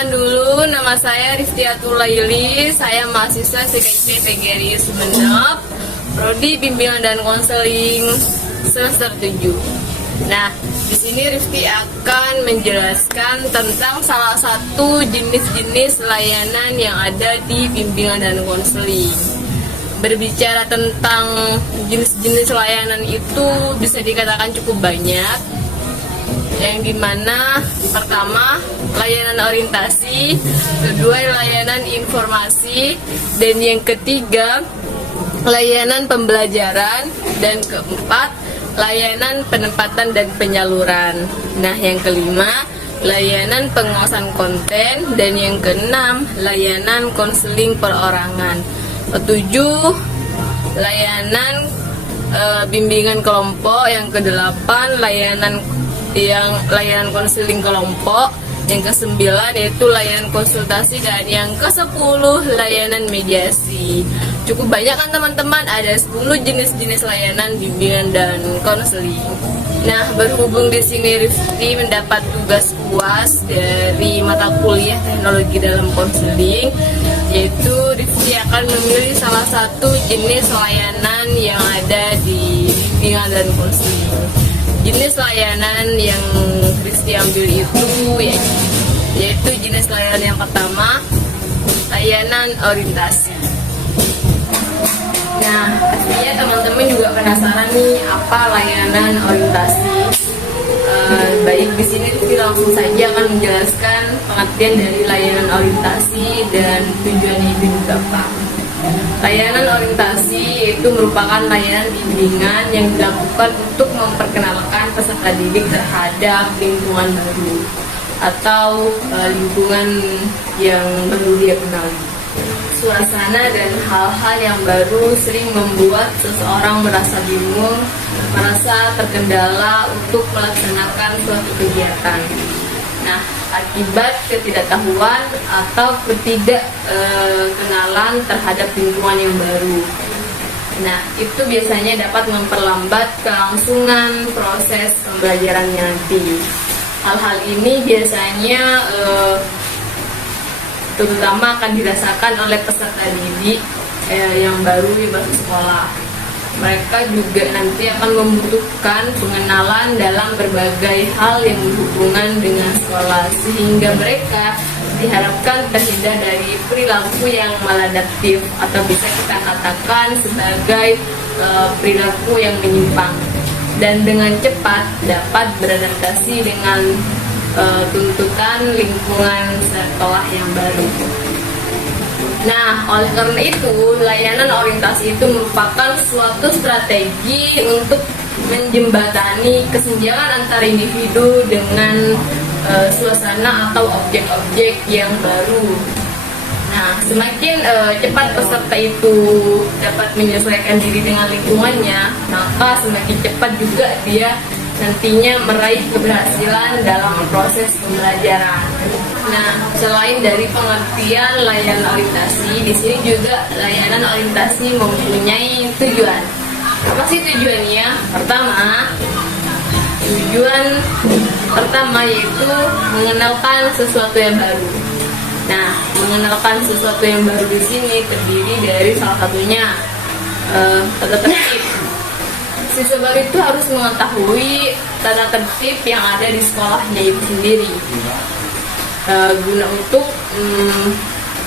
perkenalan dulu, nama saya Riftiatul Laili, saya mahasiswa SKIP PGRI Sumeneb, Prodi Bimbingan dan Konseling semester 7. Nah, di sini Rifti akan menjelaskan tentang salah satu jenis-jenis layanan yang ada di bimbingan dan konseling. Berbicara tentang jenis-jenis layanan itu bisa dikatakan cukup banyak, yang dimana pertama layanan orientasi, kedua layanan informasi, dan yang ketiga layanan pembelajaran, dan keempat layanan penempatan dan penyaluran. Nah, yang kelima layanan penguasaan konten, dan yang keenam layanan konseling perorangan. Ketujuh layanan bimbingan kelompok, yang kedelapan layanan konseling kelompok, yang ke-9 yaitu layanan konsultasi, dan yang ke-10 layanan mediasi. Cukup banyak kan teman-teman, ada 10 jenis-jenis layanan bimbingan dan konseling. Nah, berhubung di sini Rifti mendapat tugas UAS dari mata kuliah teknologi dalam konseling, yaitu Rifti akan memilih salah satu jenis layanan yang ada di bimbingan dan konseling. Jenis layanan yang Rifti ambil itu yaitu jenis layanan yang pertama, layanan orientasi. Nah, pastinya teman-teman juga penasaran nih apa layanan orientasi. Baik, di sini Rifti langsung saja akan menjelaskan pengertian dari layanan orientasi dan tujuannya itu juga apa. Layanan orientasi itu merupakan layanan bimbingan yang dilakukan untuk memperkenalkan peserta didik terhadap lingkungan baru atau lingkungan yang baru dia kenali. Suasana dan hal-hal yang baru sering membuat seseorang merasa bingung, merasa terkendala untuk melaksanakan suatu kegiatan. Nah, akibat ketidaktahuan atau ketidakkenalan terhadap lingkungan yang baru. Nah, itu biasanya dapat memperlambat kelangsungan proses pembelajarannya nanti. Hal-hal ini biasanya terutama akan dirasakan oleh peserta didik yang baru masuk sekolah. Mereka juga nanti akan membutuhkan pengenalan dalam berbagai hal yang berhubungan dengan sekolah, sehingga mereka diharapkan terhindar dari perilaku yang maladaptif atau bisa kita katakan sebagai perilaku yang menyimpang, dan dengan cepat dapat beradaptasi dengan tuntutan lingkungan sekolah yang baru. Nah, oleh karena itu, layanan orientasi itu merupakan suatu strategi untuk menjembatani kesenjangan antara individu dengan suasana atau objek-objek yang baru. Nah, semakin cepat peserta itu dapat menyesuaikan diri dengan lingkungannya, maka semakin cepat juga dia nantinya meraih keberhasilan dalam proses pembelajaran. Nah, selain dari pengertian layanan orientasi, di sini juga layanan orientasi mempunyai tujuan. Apa sih tujuannya? Tujuan pertama yaitu mengenalkan sesuatu yang baru. Nah, mengenalkan sesuatu yang baru di sini terdiri dari salah satunya tata tertib. Siswa baru itu harus mengetahui tata tertib yang ada di sekolahnya itu sendiri, guna untuk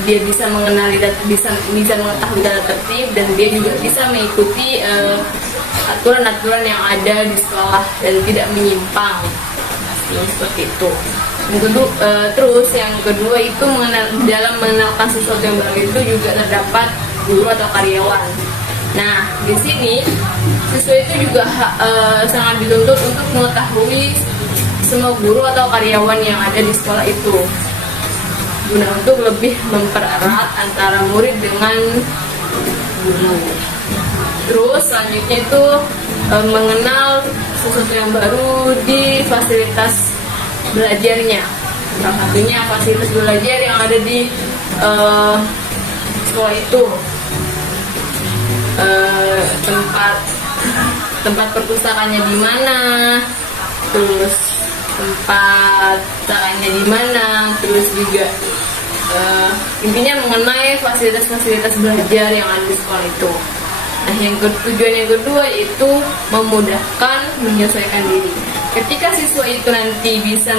dia bisa mengenali bisa mengetahui tata tertib, dan dia juga bisa mengikuti aturan-aturan yang ada di sekolah dan tidak menyimpang. Seperti itu. Terus yang kedua itu dalam mengenalkan sesuatu yang baru itu juga terdapat guru atau karyawan. Nah, di sini siswa itu juga sangat dituntut untuk mengetahui semua guru atau karyawan yang ada di sekolah itu, guna untuk lebih mempererat antara murid dengan guru. Terus selanjutnya itu mengenal sesuatu yang baru di fasilitas belajarnya. Salah satunya fasilitas belajar yang ada di sekolah itu, tempat perpustakaannya di mana, terus tempat caranya di mana, terus juga intinya mengenai fasilitas-fasilitas belajar yang ada di sekolah itu. Nah, tujuan yang kedua yaitu memudahkan menyesuaikan diri. Ketika siswa itu nanti bisa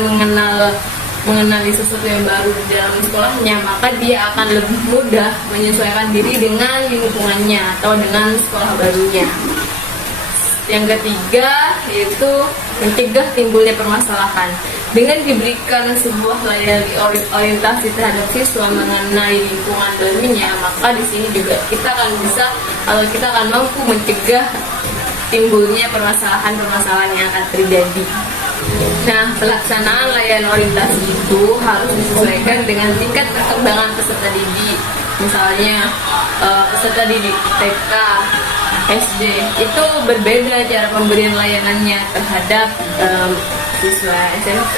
mengenali sesuatu yang baru di dalam sekolahnya, maka dia akan lebih mudah menyesuaikan diri dengan lingkungannya atau dengan sekolah barunya. Yang ketiga yaitu mencegah timbulnya permasalahan. Dengan diberikan sebuah layar orientasi terhadap siswa mengenai lingkungan barunya, maka di sini juga kita akan mampu mencegah timbulnya permasalahan-permasalahan yang akan terjadi. Nah, pelaksanaan layanan orientasi itu harus disesuaikan dengan tingkat perkembangan peserta didik. Misalnya peserta didik TK, SD itu berbeda cara pemberian layanannya terhadap siswa SMP,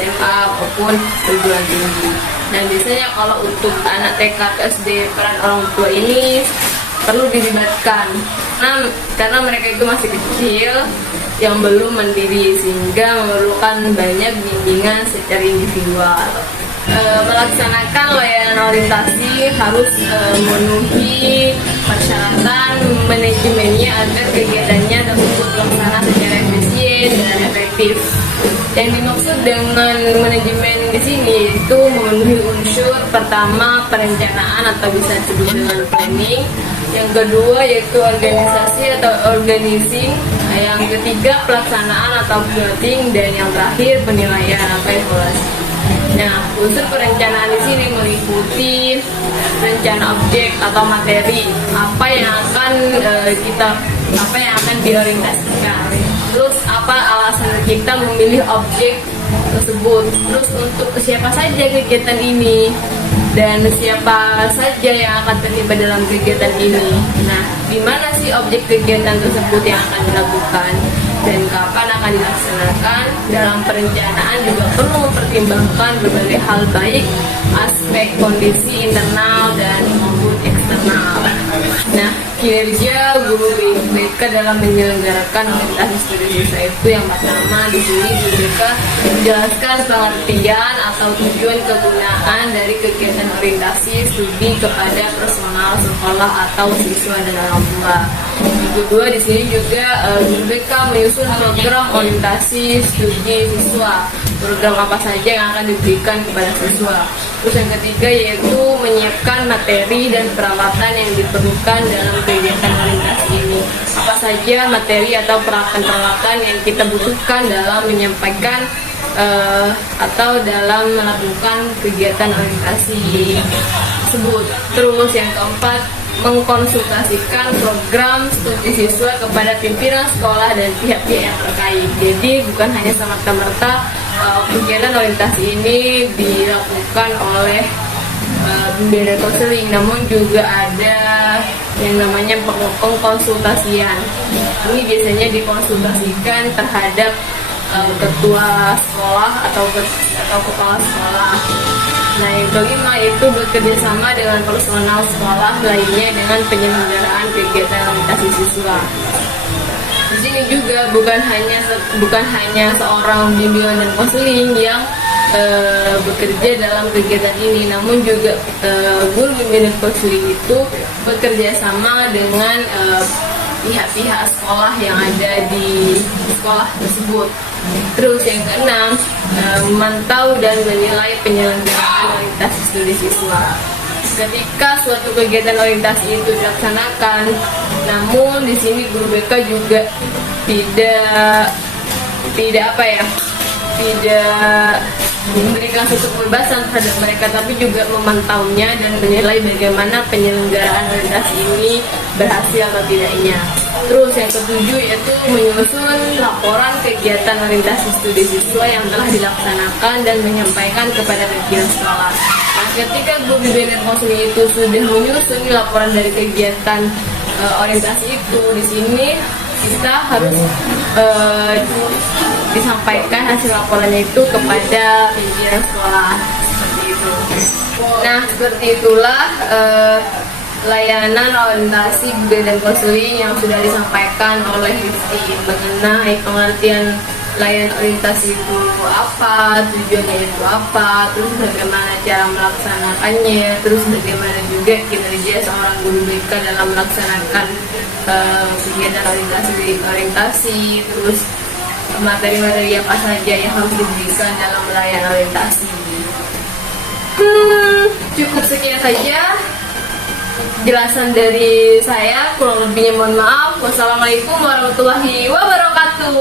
SMA maupun perguruan tinggi. Nah, biasanya kalau untuk anak TK ke SD, peran orang tua ini perlu dilibatkan. Nah, karena mereka itu masih kecil yang belum mandiri, sehingga memerlukan banyak bimbingan secara individual. Melaksanakan layanan orientasi harus memenuhi persyaratan manajemennya agar kegiatannya tersebut terlaksana secara efisien dan efektif. Yang dimaksud dengan manajemen di sini itu memenuhi unsur pertama perencanaan atau bisa disebut dengan planning. Yang kedua yaitu organisasi atau organizing. Yang ketiga pelaksanaan atau piloting, dan yang terakhir penilaian atau evaluasi. Nah, unsur perencanaan di sini meliputi rencana objek atau materi apa yang akan diorientasikan. Terus apa alasan kita memilih objek tersebut. Terus untuk siapa saja kegiatan ini dan siapa saja yang akan terlibat dalam kegiatan ini. Nah, di mana sih objek kegiatan tersebut yang akan dilakukan dan kapan akan dilaksanakan. Dalam perencanaan juga perlu mempertimbangkan berbagai hal, baik aspek kondisi internal dan maupun eksternal. Nah, kinerja guru BK dalam menyelenggarakan orientasi studi siswa itu yang pertama di sini guru BK menjelaskan pengertian atau tujuan kegunaan dari kegiatan orientasi studi kepada personal sekolah atau siswa dan orang tua. Yang kedua di sini juga guru BK menyusun program orientasi studi siswa, program apa saja yang akan diberikan kepada siswa. Terus yang ketiga yaitu menyiapkan materi dan peralatan yang diperlukan dalam kegiatan orientasi ini. Apa saja materi atau peralatan yang kita butuhkan dalam menyampaikan atau dalam melakukan kegiatan orientasi tersebut. Terus yang keempat, mengkonsultasikan program studi siswa kepada pimpinan sekolah dan pihak-pihak yang terkait. Jadi bukan hanya semata-merta kegiatan orientasi ini dilakukan oleh bimbingan dan konseling, namun juga ada yang namanya pengkonsultasian. Ini biasanya dikonsultasikan terhadap ketua sekolah atau kepala sekolah. Nah, yang kelima itu bekerja sama dengan personal sekolah lainnya dengan penyelenggaraan kegiatan orientasi siswa. Di sini juga bukan hanya seorang bimbingan dan konseling yang bekerja dalam kegiatan ini, namun juga guru bimbingan dan konseling itu bekerja sama dengan pihak-pihak sekolah yang ada di sekolah tersebut. Terus yang keenam, memantau dan menilai penyelenggaraan orientasi studi siswa. Ketika suatu kegiatan orientasi itu dilaksanakan, namun di sini guru BK juga tidak memberikan suatu kebebasan terhadap mereka, tapi juga memantaunya dan menilai bagaimana penyelenggaraan orientasi ini berhasil atau tidaknya. Terus yang ketujuh yaitu menyusun laporan kegiatan orientasi studi siswa yang telah dilaksanakan dan menyampaikan kepada pimpinan sekolah. Nah, ketika guru bimbingan dan konseling itu sudah menyusun laporan dari kegiatan orientasi itu, di sini kita harus disampaikan hasil laporannya itu kepada pimpinan sekolah, seperti itu. Nah, seperti itulah layanan orientasi bimbingan dan konseling yang sudah disampaikan oleh Rizky mengenai pengertian layanan orientasi itu apa, tujuannya itu apa, terus bagaimana cara melaksanakannya, terus bagaimana juga kinerja seorang guru BK dalam melaksanakan kegiatan orientasi, terus materi-materi apa saja yang harus diberikan dalam layanan orientasi. Cukup sekian saja jelasan dari saya, kurang lebihnya mohon maaf. Wassalamualaikum warahmatullahi wabarakatuh.